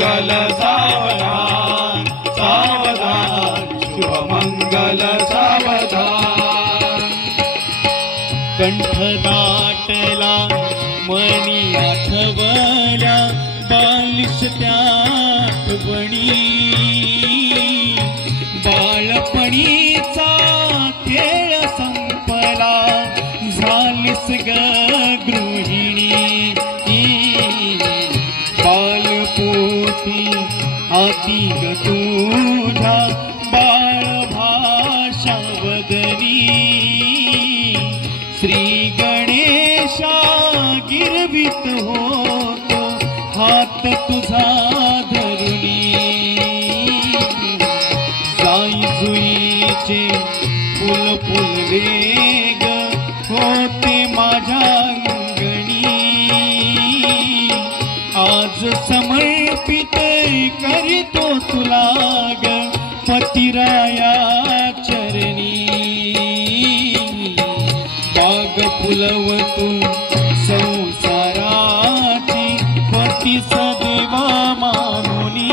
शुभमङ्गल सावधान सावधान शुभमङ्गल सावधान कंठ दाटला मनी आठवल्या बाळपणीचा खेळ संपला झालीस ग बालपोती हाती ग बाळ भाषा वदनी श्री गणेशा गिरवित होतो हात तुझा धरुणी साई जुईचे फुल फुल वेग होते माझ्या आज समर्पित करीतो तुला ग पतिराया चरणी. बाग फुलवतू संसाराची पती देवा मानुनी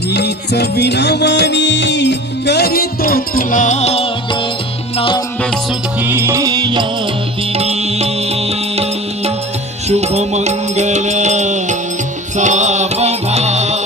हीच विनवणी करीतो तुला. शुभमंगल सावधान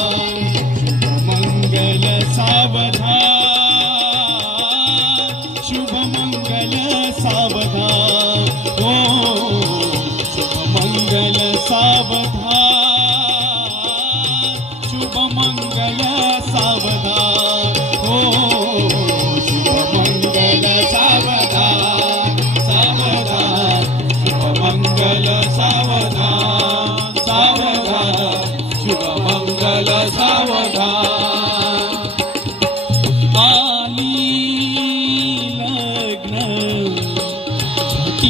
सावधान